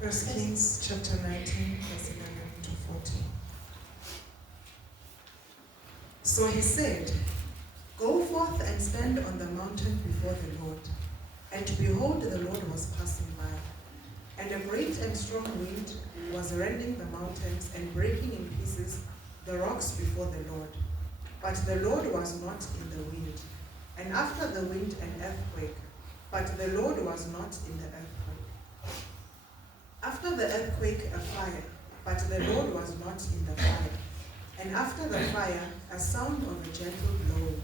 First Kings chapter 19, verse 11 to 14. So he said, "Go forth and stand on the mountain before the Lord." And behold, the Lord was passing by. And a great and strong wind was rending the mountains and breaking in pieces the rocks before the Lord. But the Lord was not in the wind. And after the wind an earthquake, but the Lord was not in the earthquake. After the earthquake a fire, but the Lord was not in the fire. And after the fire a sound of a gentle blowing.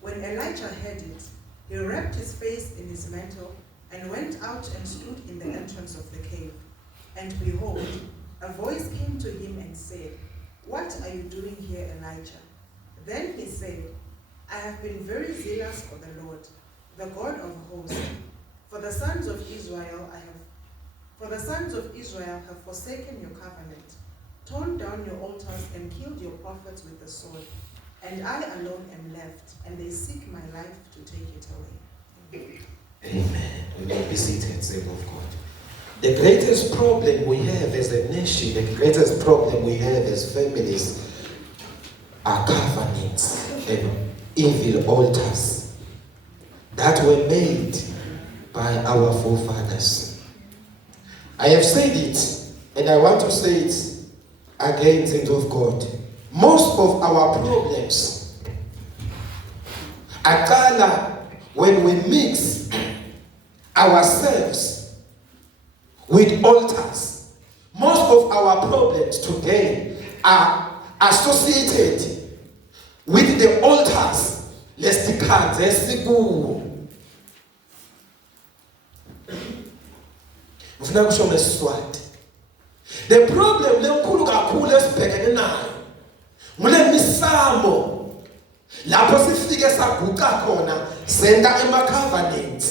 When Elijah heard it, he wrapped his face in his mantle and went out and stood in the entrance of the cave. And behold, a voice came to him and said, "What are you doing here, Elijah?" Then he said, "I have been very zealous for the Lord, the God of hosts. For the sons of Israel have forsaken your covenant, torn down your altars, and killed your prophets with the sword. And I alone am left, and they seek my life to take it away." Amen. We may be seated, saints of God. The greatest problem we have as a nation, the greatest problem we have as families are covenants and evil altars that were made by our forefathers. I have said it, and I want to say it again, saints of God. Most of our problems are when we mix ourselves with altars. Most of our problems today are associated with the altars. The problem lenkulu kakhulu esibhekene nayo ngule misamo lapho sifike saguqa khona senta ema-covenants.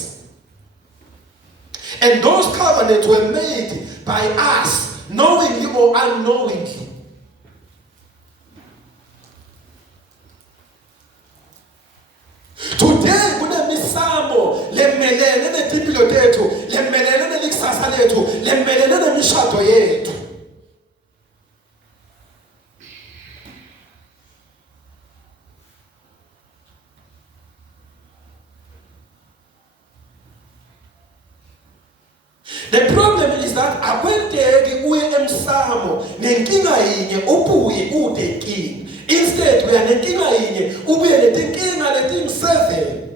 And those covenants were made by us, knowingly or unknowingly. Today kunemisamo lemelene netimpilo tethu, lemelene nelikusasa lethu, lemelene nemishado yethu. The problem is that akwenteki uye emsamo nenkinga yinye ubuye ude inkinga. Instead uya nenkinga yinye ubuye netinkinga leting-7.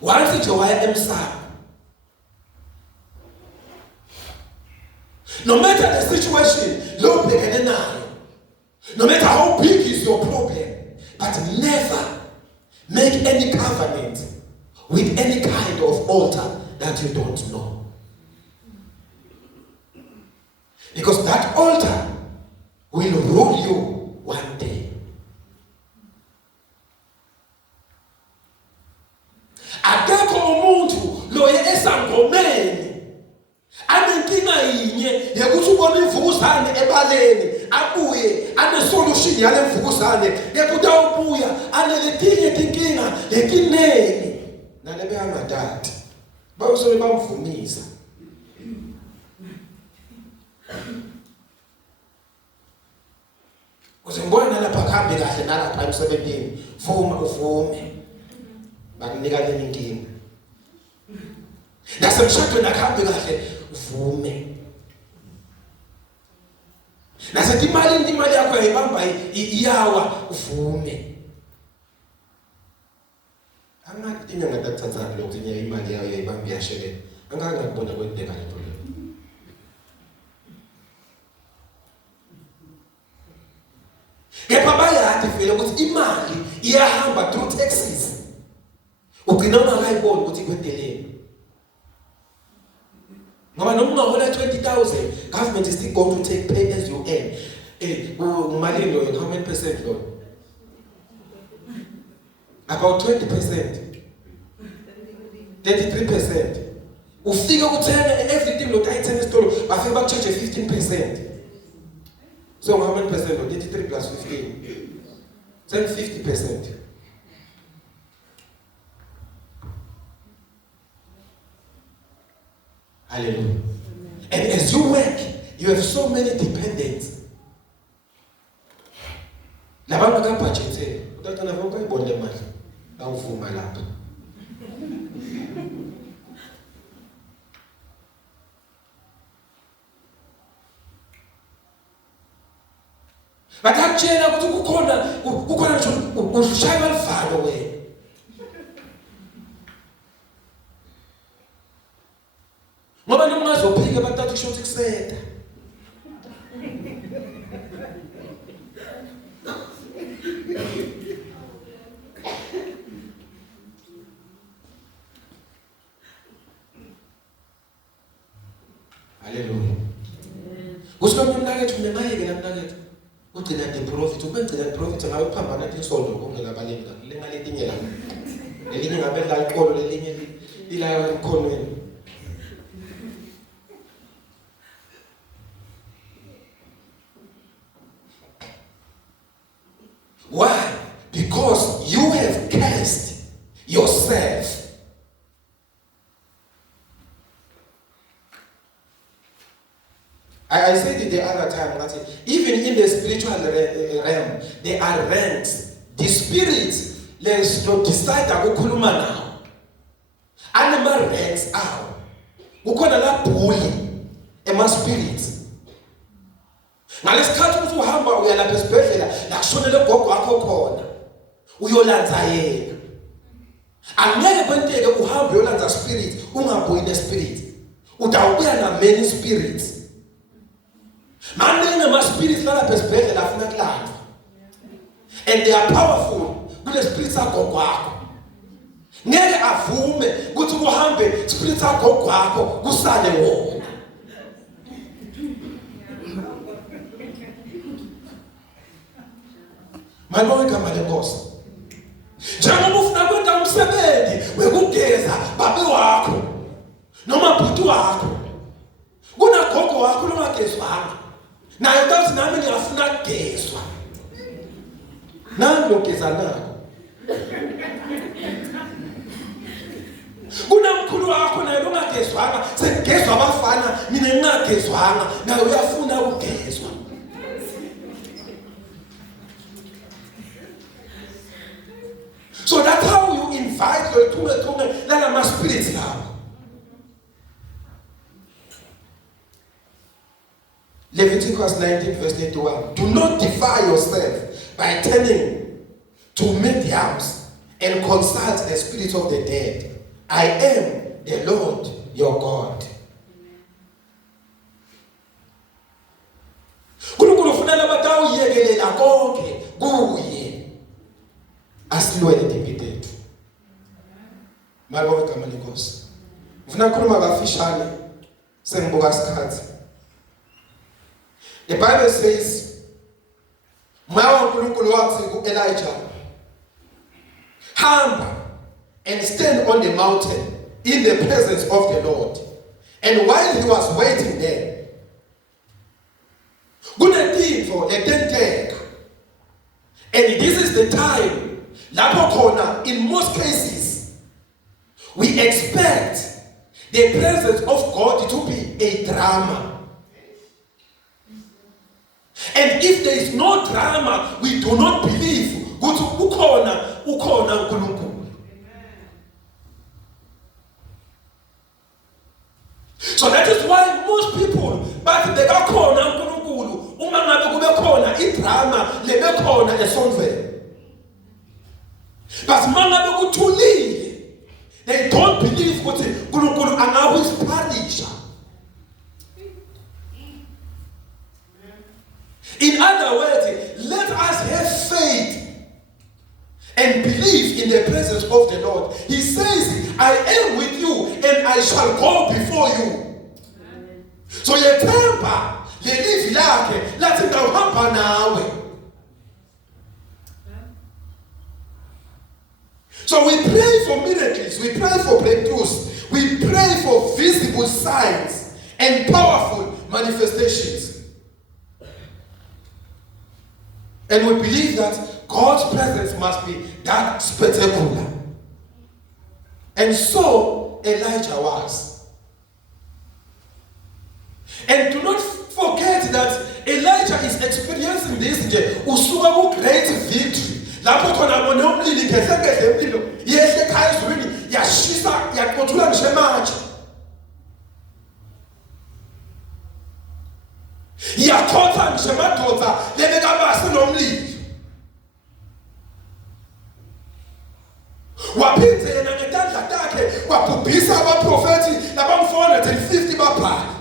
Once nje waya emsamo, no matter the situation lo ubhekene nayo, no matter how big is your problem, but never make any covenant with any kind of altar that you don't know. Because that altar will rule you one day. Akekho umuntu loye esangomeni anenkinga yinye yekuthi ubona imvukuzane ebaleni abuye ane-solution yale mvukuzane yekuthi awubuya aneletinye tinkinga letinengi nalebe angadadi bawusole bamvumisa. Kuze ngibona nalapha kuhambe kahle nalapha emsebentini, vuma uvume bakunika le inkinga. Nasemshadweni akuhambe kahle uvume. Nasethi imali yakho yayibamba iyawa uvume. Angathi inyanga tathathana lokho inyanga imali yayo yayibamba iyashelela. Angangakubona kwenteka le problem. Kepha bayathi vele ukuthi imali iyahamba through taxes. Ugcina ungakayiboni ukuthi kwenteleni. Ngoba noma ungahola 20,000, government is still going to take pay as you earn. Mali lo, how many percent lo? About 20%. 33%. Ufika ukuthenga everything lo tayithenga esitolo, bafike bakucharge 15%. So how many percent? 33 plus 15. Then 50%. Hallelujah. And as you work, you have so many dependents. Labantu kabudget. Uthatha nabo ukayibona le mali. Awuvuma lapha. Bathakutshela ukuthi kukhona nje ushaya balivalo wena. Ngoba noma ungazophika bathatha ishoti kuseta. Hallelujah. Kusho umnakethu ngingayeke namnakethu. Ugcina the profit, ubengcina the profit ngabe uphambana nathi isonto kungelabaleki la. Lengaletinye la. Lelinye ngabe la iqolo lelinye ila ekhonweni. Why? Because you have cast yourself. I said it the other time that even in the spiritual realm, there are ranks. The spirit, let's decide that we kuluma now. Animal ranks are. We call that bully, ema spirit. Ngalesikhathi ukuthi uhamba uya lapha esibhedlela la kushonele gogo wakho khona uyolanza yena angeke kwenteke uhambe uyolanza spirit ungabuyi ne spirit utawubuya na many spirits maningi ama spirits lapha esibhedlela afuna kulanda and they are powerful kule spirits agogo wakho ngeke avume ukuthi uhambe spirits agogo wakho kusale wona. Malonga igama lenkosi. Njengoba ufuna kwenza umsebenzi wekugeza babe wakho noma bhuti wakho. Kunagogo wakho noma gezwanga. Naye uthi nami ngiyafuna kugezwa. Nami ngiyogeza nako. Kunamkhulu wakho naye ongagezwanga, sekugezwa abafana, mina ngingagezwanga, naye uyafuna ukugezwa. So that's how you invite your tume lama spirits now. Leviticus 19 verse 81. Do not defile yourself by turning to mediums and consult the spirits of the dead. I am the Lord your God. Kulukulu funela batawu yegelela konke kuye. Asilwele dipitetu. Malibonga igama lenkosi. Ufuna ukukhuluma kafishane sengibuka isikhathi. The Bible says, Moya uNkulunkulu wathi ku-Elijah, hamba and stand on the mountain in the presence of the Lord. And while he was waiting there, kunetintfo letenteka. And this is the time lapho khona, in most cases, we expect the presence of God to be a drama. And if there is no drama, we do not believe ukuthi ukhona uNkulunkulu. So that is why most people bathi bekakhona uNkulunkulu uma ngabe kube khona idrama lebekhona esontweni. But mangabe kuthulile, they don't believe ukuthi uNkulunkulu angawusparisha. In other words, let us have faith and believe in the presence of the Lord. He says, I am with you and I shall go before you. So yethemba lelivi lakhe lathi ngihamba nawe. So we pray for miracles, we pray for breakthroughs, we pray for visible signs and powerful manifestations. And we believe that God's presence must be that spectacular. And so Elijah was. And do not forget that Elijah is experiencing this usuka ku-great victory. Lapho khona abone umlilo ngehlekehle umlilo yehle ekhaya ezulwini yashisa yaqothula ngisho ematshe. Yakhotha ngisho amadoda lebekabasi nomlilo. Waphinde yena ngetandla takhe wabhubhisa abaprofethi laba-450 babhali.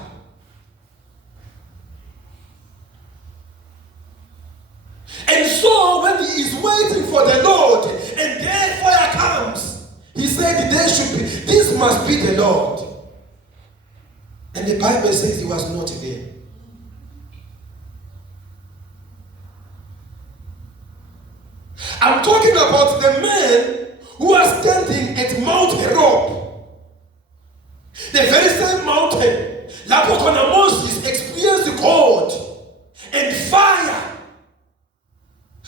And so when he is waiting for the Lord and their fire comes, he said this must be the Lord. And the Bible says he was not there. I'm talking about the man who was standing at Mount Horeb. The very same mountain. Lapho khona Moses experienced God and fire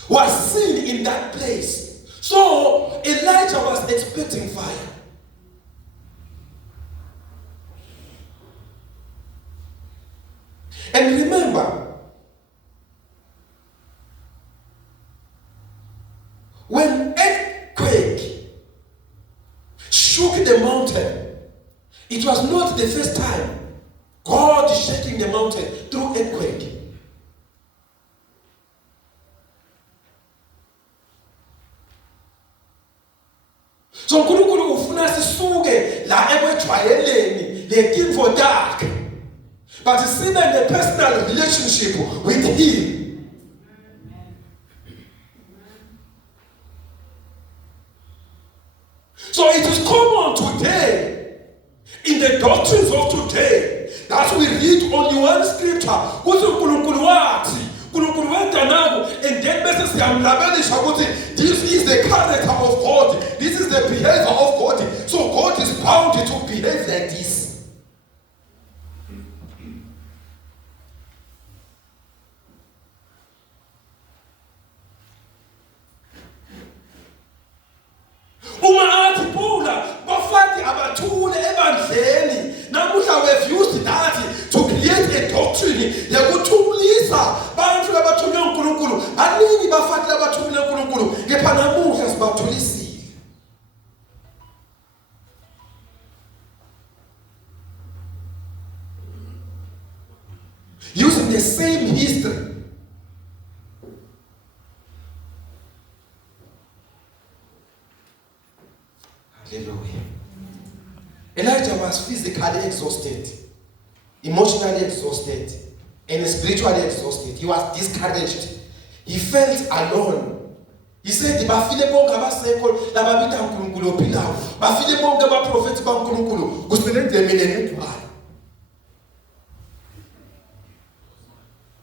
was seen in that place. So Elijah was expecting fire. And remember, when earthquake shook the mountain, it was not the first time God is shaking the mountain through earthquake. So uNkulunkulu ufuna sisuke la ekwejwayeleni le for dark, but sibe the personal relationship with him. So it is common today in the doctrines of today that we read only one scripture ukuthi uNkulunkulu wathi uNkulunkulu wenda nabo, and then bese siyamlabelisha ukuthi this is the character of God, this is the behavior of God, so God is bound to behave like this. Uma athi Paula bafati abathule ebandleni, namuhla we've used that to create a doctrine yokuthulisa bantu labathunywe uNkulunkulu. Baningi bafati labathunywe uNkulunkulu kepha namuhla sibathulisile. Using the same history. Hallelujah. Elijah was physically exhausted, emotionally exhausted, and spiritually exhausted. He was discouraged. He felt alone. He said, bafile bonke abasekho lababita uNkulunkulu ophilayo. Bafile bonke abaprofethi baNkulunkulu kuselende mina nedwala.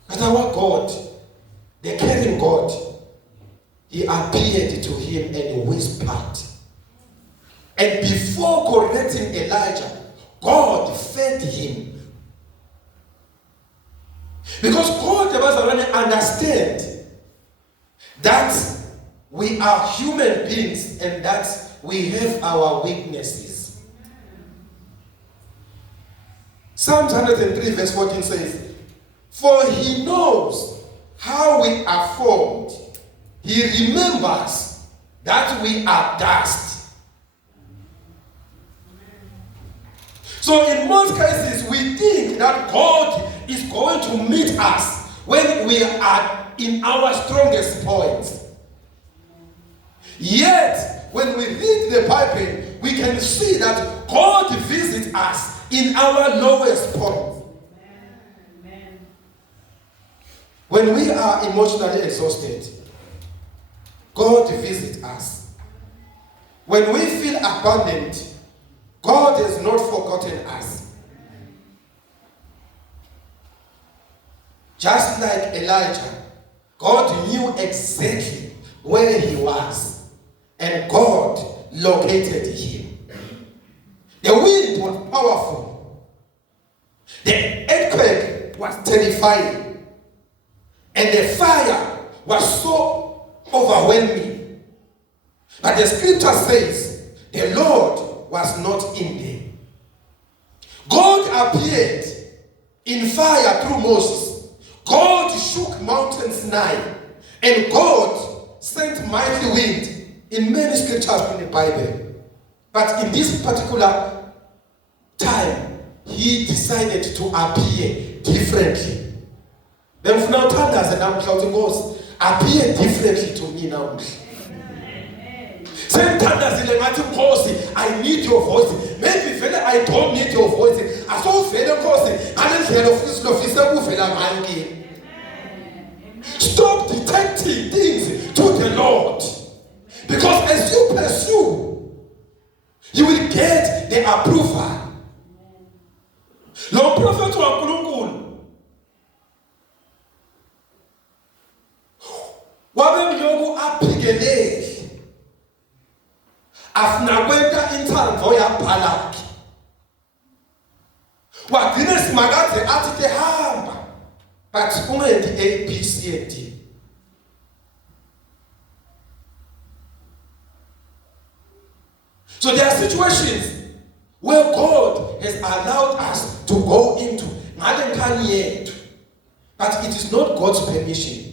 But our God, the caring God, he appeared to him and whispered. And before correcting Elijah, God fed him. Because God doesn't understand that we are human beings and that we have our weaknesses. Psalms 103 verse 14 says, "For he knows how we are formed. He remembers that we are dust." So in most cases, we think that God is going to meet us when we are in our strongest point. Yet, when we read the Bible, we can see that God visits us in our lowest point. Amen. When we are emotionally exhausted, God visits us. When we feel abandoned, God has not forgotten us. Just like Elijah, God knew exactly where he was, and God located him. The wind was powerful. The earthquake was terrifying. And the fire was so overwhelming. But the scripture says, the Lord was not in there. God appeared in fire through Moses. God shook Mount Sinai, and God sent mighty wind in many scriptures in the Bible. But in this particular time, he decided to appear differently. Then now thunders and I'm shouting, God, appear differently to me now. Same thunders in the matter, I need your voice. Maybe I don't need your voice. I saw fellow voice. I didn't hear of Stop detecting things to the Lord. Because as you pursue, you will get the approval. Lo prophet wa uNkulunkulu wabe mloku aphikelele afuna kwenta intando yaBhalaki wagcina simakaze athi ke hamba but ungendi A B C and D. So there are situations where God has allowed us to go into, but it is not God's permission.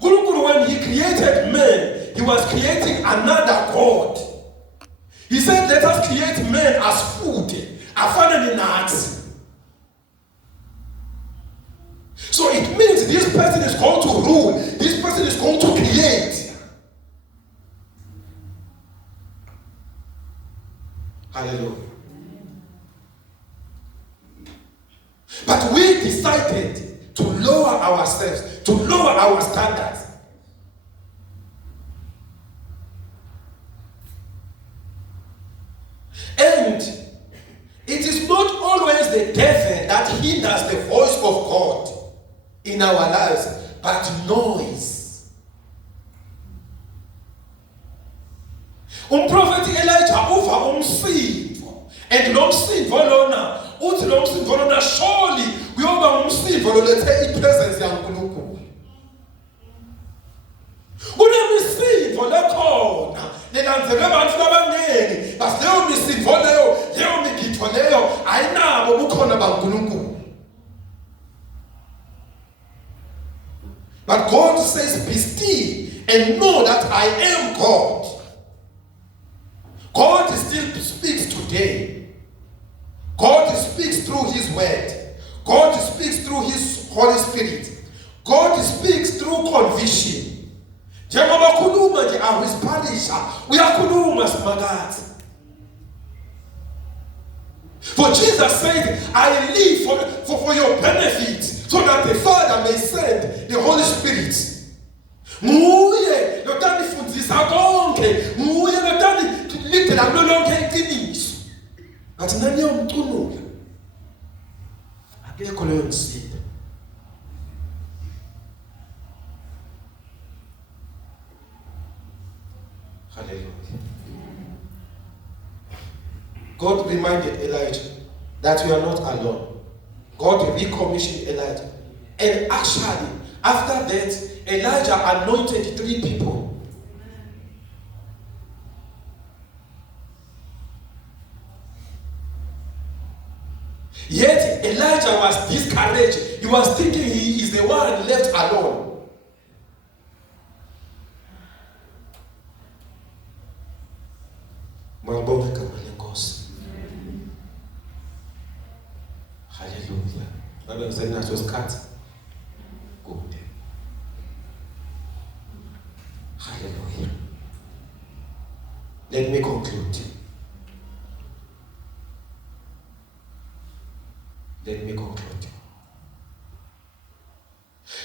When he created man, he was creating another God. He said, let us create man as food. So it means this person is going to rule. This person is going to create. Hallelujah. But we decided to lower ourselves, to lower our standards. And it is not always the devil that hinders the voice of God in our lives, but noise. Prophet Elijah uva umsindo, and lo msindo lona uthi lo msindo lona surely kuyoba umsindo lolethe ipresence yaNkulunkulu. Kunemisindo lekhona lelandzelwe abantu abaningi, basi leyo misindo leyo migitho leyo ayinabo bukhona baNkulunkulu. But God says, be still and know that I am God. God still speaks today. God speaks through His word. God speaks through His Holy Spirit. God speaks through conviction. Njengoba khuluma nje awispanisha, uyakhuluma simakathi. For Jesus said, I live for your benefit, so that the Father may send the Holy Spirit. Muye lotani fundisa konke, muye lotani litela lonke iqiniso. Athi nani yomcunula? Akekho leyo nsida. Hallelujah. God reminded Elijah that we are not alone. God recommissioned Elijah. And actually, after that, Elijah anointed 3 people. Yet Elijah was discouraged. He was thinking he is the one left alone. Hallelujah. Bible said that was cut. Good. Hallelujah. Let me conclude. Let me conclude.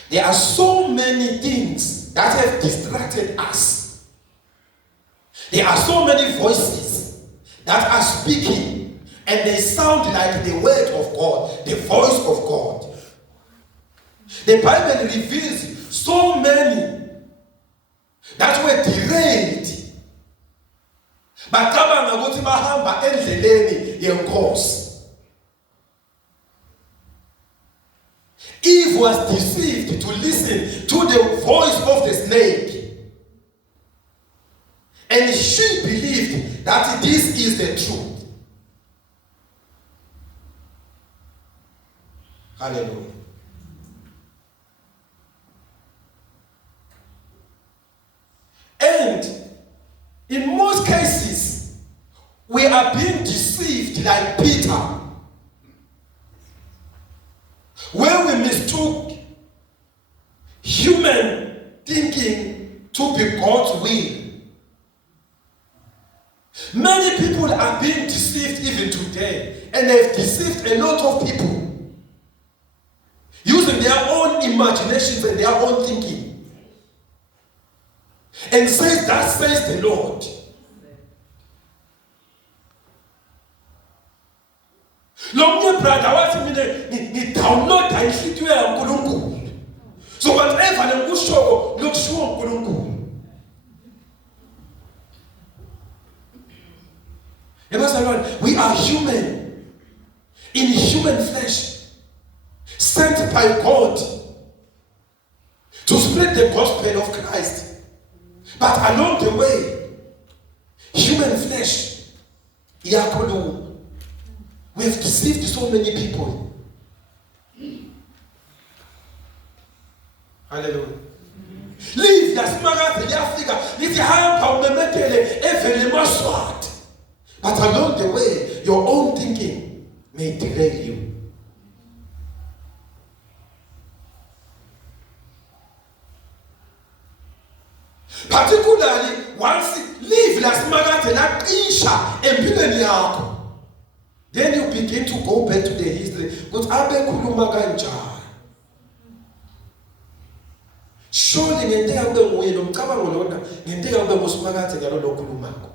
There are so many things that have distracted us. There are so many voices that are speaking, and they sound like the word of God, the voice of God. The Bible reveals so many that were derailed. Bacabanga ukuthi bahamba endleleni yenkosi. Eve was deceived to listen to the voice of the snake. And she believed that this is the truth. Hallelujah. And in most cases, we are being deceived like Peter, where we mistook human thinking to be God's will. Many people are being deceived even today, and they've deceived a lot of people using their own imaginations and their own thinking. And says, that says the Lord. Lo brother wathi mina ngidownloada inhlitiyo yaNkulunkulu. So whatever lenkusho lokushiwo uNkulunkulu. We are human, in human flesh, sent by God to spread the gospel of Christ. But along the way, human flesh, we have deceived so many people. Hallelujah. Leave yasimakazi liyafika lithi hamba umemekele evele maswat. But along the way, your own thinking may derail you. Particularly once leave lasimakazi laqisha empilweni yakho, then you begin to go back to the history. Because abekhuluma kanjani. Surely ngente yakube nguye nomcabango lona ngente yakube ngusimakade ngalo lokhulumako.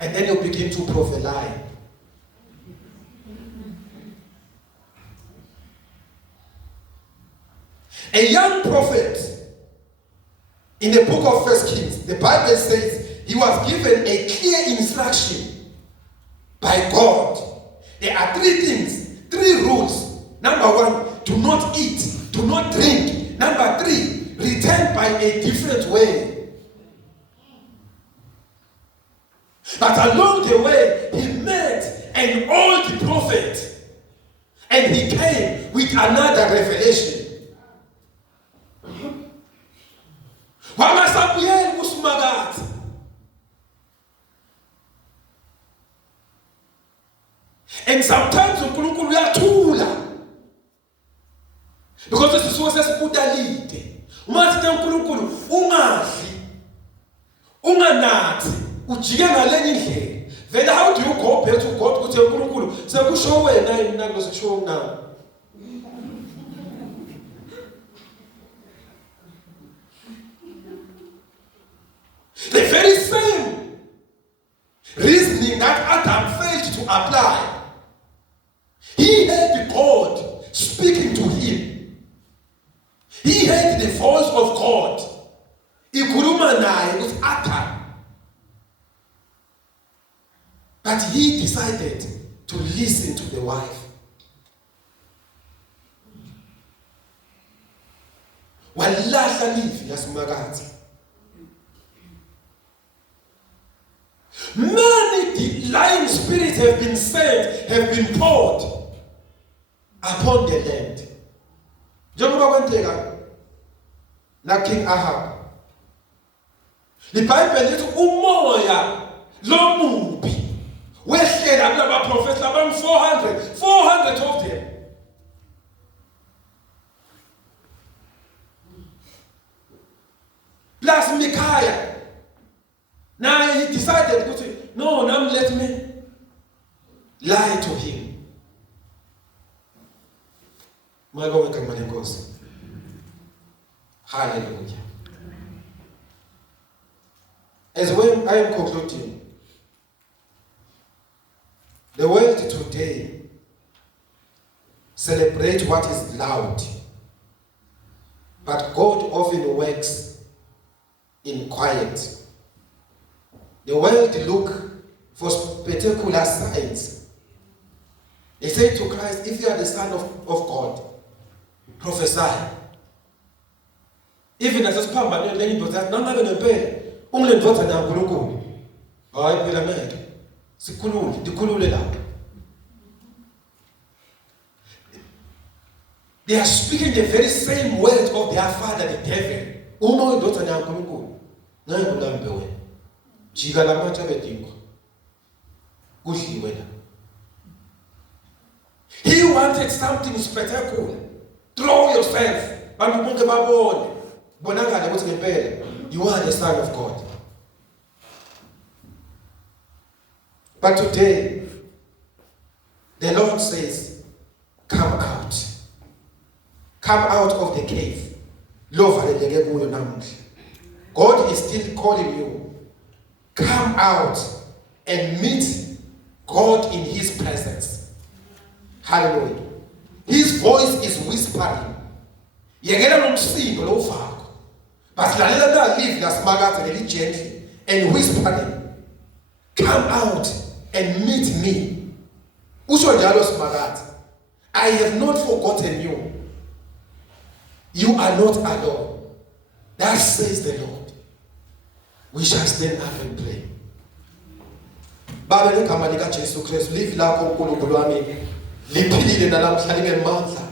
And then you begin to prophesy. A young prophet in the book of 1 Kings, the Bible says he was given a clear instruction by God. There are three things, three rules. Number one, do not eat, do not drink. Number three, return by a different way. But along the way, he met an old prophet, and he came with another revelation. And sometimes uNkulunkulu uyathula, because this is what says kudalide. Uma sithi uNkulunkulu ungadli, unganathi, ujike ngalenye indlela. Then how do you go back to God ukuthi uNkulunkulu sekusho wena mina ngizosho ngina? The very same reasoning that Adam failed to apply. He heard God speaking to him. He heard the voice of God. Ikhuluma naye with Adam. But he decided to listen to the wife. Walahla livi yasimakazi. Many lying spirits have been sent, have been poured upon the land. Njengoba kwenteka na King Ahab. IBhayibheli lithi umoya lomubi wehlela kulaba prophets laba 400 of them. Plus Micaiah. Now he decided to say, no, now let me lie to him. My God, hallelujah. As when I am concluding, the world today celebrates what is loud, but God often works in quiet. The world look for spectacular signs. They say to Christ, if you are the Son of God, prophesy. Even nasesiphambanweni lenye indoda yathi nangabe ngempela ungilendvodza naNkulunkulu. Hayi phela ngeke. Sikhulule, dikhulule lapha. They are speaking the very same words of their father, the devil. Uma indodza naNkulunkulu. Ngeke ulambe wena. Jika lamatshe bedingo. Kudliwe la. He wanted something spectacular. Throw yourself. Bantu bonke babone. Bonakala ukuthi ngempela you are the son of God. But today the Lord says, come out. Come out of the cave. Lovaleleke kuyo namuhla. God is still calling you. Come out and meet God in His presence. Hallelujah. His voice is whispering. Yekela nomsindo lo ufako. Basilalela la live lasimakathe leli gently and whispering. Come out and meet me. Usho njalo simakathe. I have not forgotten you. You are not alone. That says the Lord. We shall stand up and pray. Baba ngegama lika Jesu Kristu live lakho uNkulunkulu wami liphilile nalamhla lingemandla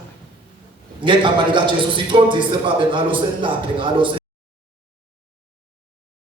ngegama lika Jesu siqondise Baba ngalo selaphe ngalo